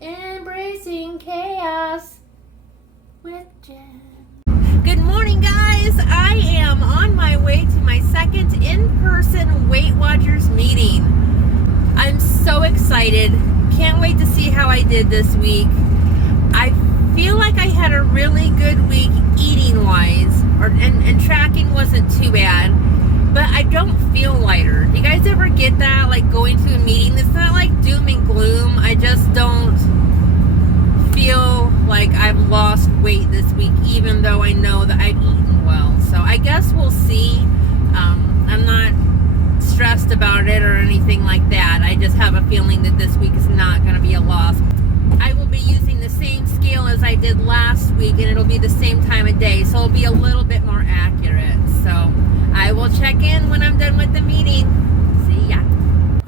Embracing chaos with Jenn. Good morning, guys. I am on my way to my second in-person Weight Watchers meeting. I'm so excited. Can't wait to see how I did this week. I feel like I had a really good week eating-wise, and tracking wasn't too bad. But I don't feel lighter. Do you guys ever get that? Like going to a meeting, it's not like doom and gloom. I just don't feel like I've lost weight this week, even though I know that I've eaten well. So I guess we'll see. I'm not stressed about it or anything like that. I just have a feeling that this week is not going to be a loss. I will be using the same scale as I did last week, and it'll be the same time of day, so it'll be a little bit more accurate. So I will check in when I'm done with the meeting. See ya.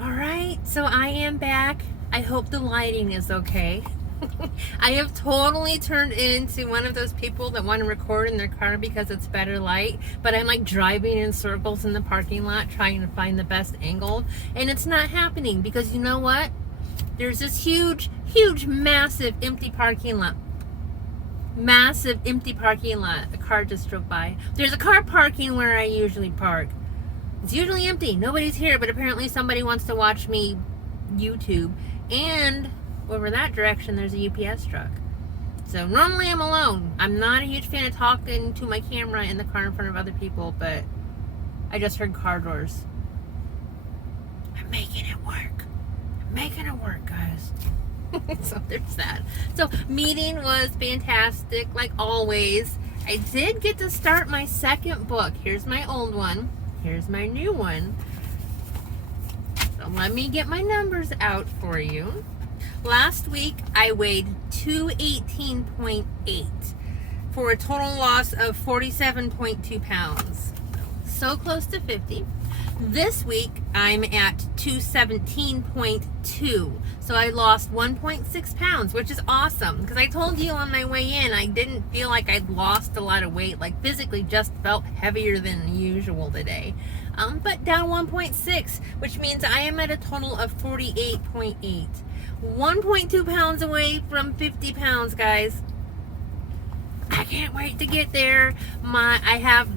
Alright, so I am back. I hope the lighting is okay. I have totally turned into one of those people that want to record in their car because it's better light, but I'm like driving in circles in the parking lot trying to find the best angle, and it's not happening because you know what? There's this huge, massive empty parking lot. Massive empty parking lot. A car just drove by. There's a car parking where I usually park. It's usually empty. Nobody's here, but apparently somebody wants to watch me YouTube. And over that direction, there's a UPS truck. So normally I'm alone. I'm not a huge fan of talking to my camera in the car in front of other people, but I just heard car doors. I'm making it work. I'm making it work, guys. So there's that. So meeting was fantastic, like always. I did get to start my second book. Here's my old one. Here's my new one. So let me get my numbers out for you. Last week I weighed 218.8 for a total loss of 47.2 pounds. So close to 50. This week I'm at 217.2, so I lost 1.6 pounds, which is awesome because I told you on my way in I didn't feel like I'd lost a lot of weight, like physically just felt heavier than usual today, but down 1.6, which means I am at a total of 48.8, 1.2 pounds away from 50 pounds, guys. I can't wait to get there. I have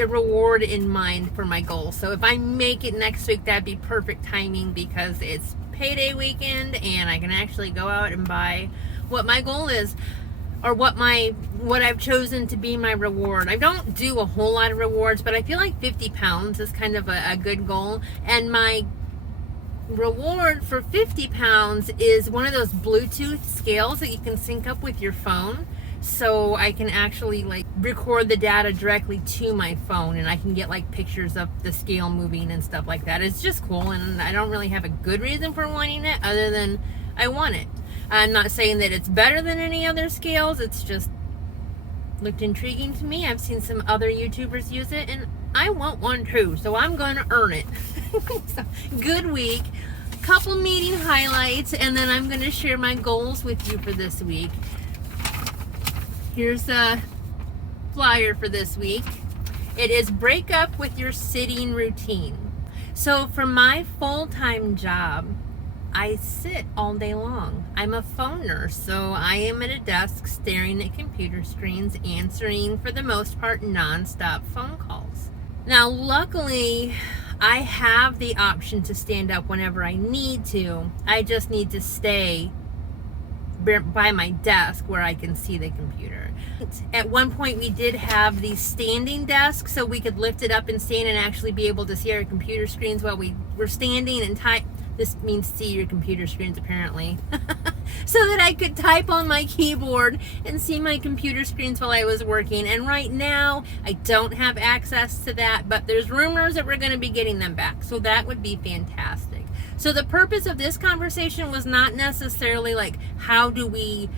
a reward in mind for my goal, so if I make it next week, that'd be perfect timing because it's payday weekend and I can actually go out and buy what my goal is, or what I've chosen to be my reward. I don't do a whole lot of rewards, but I feel like 50 pounds is kind of a good goal, and my reward for 50 pounds is one of those Bluetooth scales that you can sync up with your phone. So I can actually like record the data directly to my phone, and I can get like pictures of the scale moving and stuff like that. It's just cool, and I don't really have a good reason for wanting it other than I want it. I'm not saying that it's better than any other scales. It's just looked intriguing to me. I've seen some other YouTubers use it, and I want one too, so I'm gonna earn it. So, good week, couple meeting highlights, and then I'm gonna share my goals with you for this week. Here's a flyer for this week. It is break up with your sitting routine. So for my full-time job, I sit all day long. I'm a phone nurse, so I am at a desk staring at computer screens, answering for the most part non-stop phone calls. Now luckily, I have the option to stand up whenever I need to. I just need to stay by my desk where I can see the computer. At one point we did have the standing desk, so we could lift it up and stand and actually be able to see our computer screens while we were standing and type. This means see your computer screens apparently. So that I could type on my keyboard and see my computer screens while I was working. And right now I don't have access to that, but there's rumors that we're going to be getting them back, so that would be fantastic. So the purpose of this conversation was not necessarily like how do we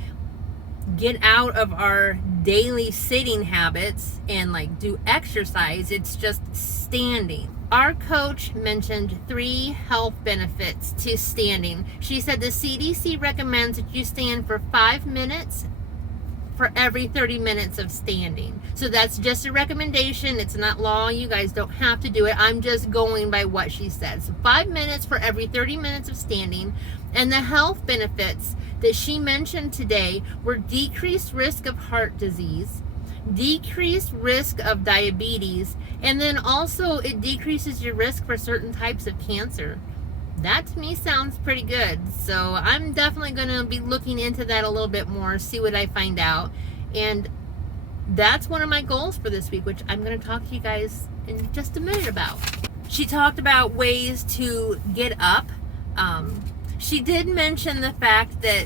get out of our daily sitting habits and like do exercise. It's just standing. Our coach mentioned 3 health benefits to standing. She said the CDC recommends that you stand for 5 minutes for every 30 minutes of standing. So that's just a recommendation. It's not law. You guys don't have to do it. I'm just going by what she said. So 5 minutes for every 30 minutes of standing. And the health benefits that she mentioned today were decreased risk of heart disease, decreased risk of diabetes, and then also it decreases your risk for certain types of cancer. That to me sounds pretty good. So I'm definitely going to be looking into that a little bit more, see what I find out. And that's one of my goals for this week, which I'm going to talk to you guys in just a minute about. She talked about ways to get up. She did mention the fact that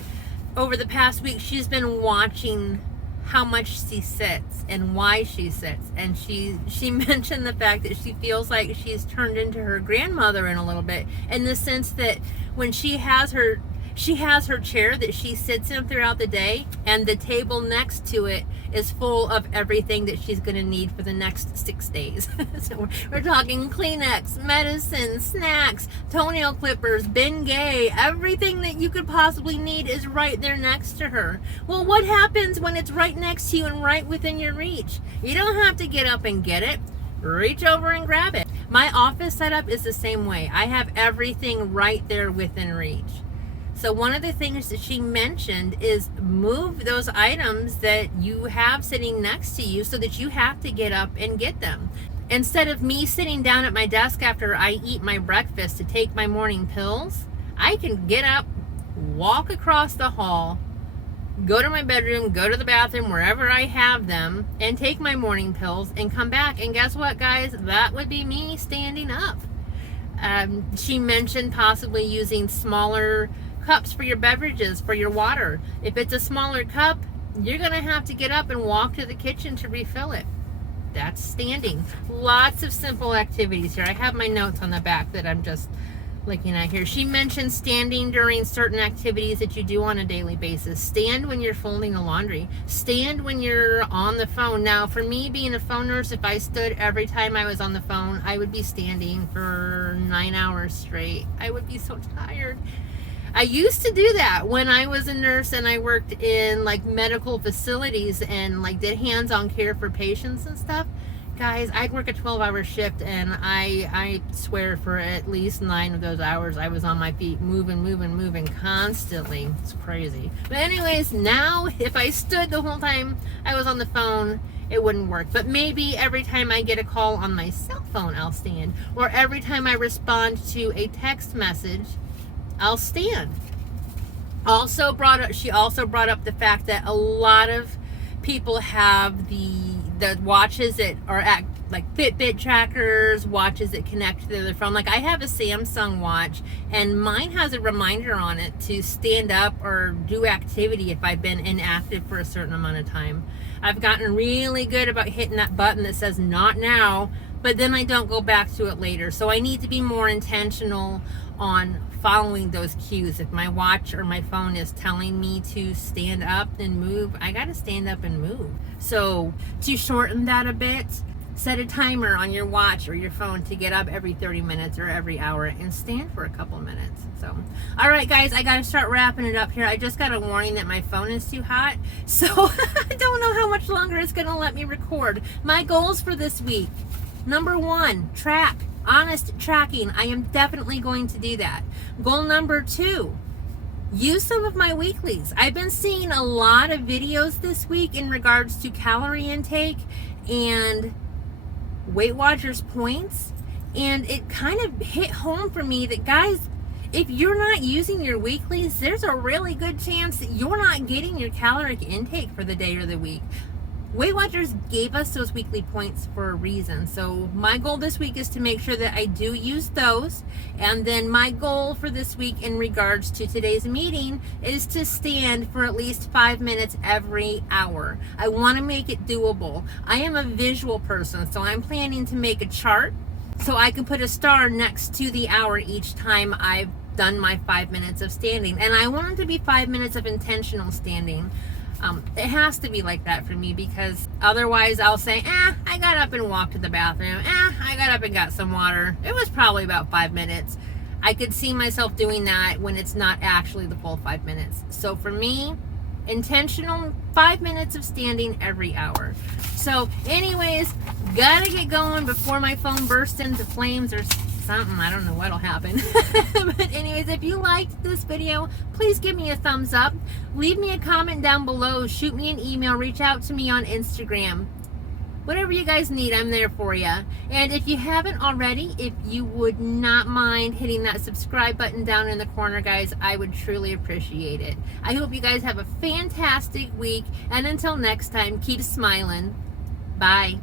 over the past week she's been watching how much she sits and why she sits, and she mentioned the fact that she feels like she's turned into her grandmother in a little bit, in the sense that when she has her chair that she sits in throughout the day, and the table next to it is full of everything that she's going to need for the next 6 days. So we're talking Kleenex, medicine, snacks, toenail clippers, Bengay, everything that you could possibly need is right there next to her. Well, what happens when it's right next to you and right within your reach? You don't have to get up and get it. Reach over and grab it. My office setup is the same way. I have everything right there within reach. So one of the things that she mentioned is move those items that you have sitting next to you so that you have to get up and get them. Instead of me sitting down at my desk after I eat my breakfast to take my morning pills, I can get up, walk across the hall, go to my bedroom, go to the bathroom, wherever I have them, and take my morning pills and come back. And guess what, guys? That would be me standing up. She mentioned possibly using smaller cups for your beverages, for your water. If it's a smaller cup, you're gonna have to get up and walk to the kitchen to refill it. That's standing. Lots of simple activities here. I have my notes on the back that I'm just looking at here. She mentioned standing during certain activities that you do on a daily basis. Stand when you're folding the laundry. Stand when you're on the phone. Now, for me, being a phone nurse, if I stood every time I was on the phone, I would be standing for 9 hours straight. I would be so tired. I used to do that when I was a nurse and I worked in like medical facilities and like did hands-on care for patients and stuff. Guys, I'd work a 12-hour shift, and I swear for at least 9 of those hours I was on my feet moving constantly. It's crazy. But anyways, now if I stood the whole time I was on the phone, it wouldn't work. But maybe every time I get a call on my cell phone, I'll stand. Or every time I respond to a text message, I'll stand. She also brought up the fact that a lot of people have the watches that are like Fitbit trackers, watches that connect to their phone. Like I have a Samsung watch, and mine has a reminder on it to stand up or do activity if I've been inactive for a certain amount of time. I've gotten really good about hitting that button that says not now, but then I don't go back to it later. So I need to be more intentional on following those cues. If my watch or my phone is telling me to stand up and move, I gotta stand up and move. So to shorten that a bit, set a timer on your watch or your phone to get up every 30 minutes or every hour and stand for a couple minutes. So, all right, guys, I got to start wrapping it up here. I just got a warning that my phone is too hot, so I don't know how much longer it's going to let me record. My goals for this week: number 1, track. Honest tracking. I am definitely going to do that. Goal number 2, use some of my weeklies. I've been seeing a lot of videos this week in regards to calorie intake and Weight Watchers points, and it kind of hit home for me that, guys, if you're not using your weeklies, there's a really good chance that you're not getting your caloric intake for the day or the week. Weight Watchers gave us those weekly points for a reason. So my goal this week is to make sure that I do use those. And then my goal for this week in regards to today's meeting is to stand for at least 5 minutes every hour. I want to make it doable. I am a visual person, so I'm planning to make a chart so I can put a star next to the hour each time I've done my 5 minutes of standing. And I want it to be 5 minutes of intentional standing. It has to be like that for me, because otherwise I'll say, I got up and walked to the bathroom. I got up and got some water. It was probably about 5 minutes. I could see myself doing that when it's not actually the full 5 minutes. So for me, intentional 5 minutes of standing every hour. So anyways, gotta get going before my phone bursts into flames or something. I don't know what'll happen. But anyways, if you liked this video, please give me a thumbs up. Leave me a comment down below. Shoot me an email. Reach out to me on Instagram. Whatever you guys need, I'm there for you. And if you haven't already, if you would not mind hitting that subscribe button down in the corner, guys, I would truly appreciate it. I hope you guys have a fantastic week. And until next time, keep smiling. Bye.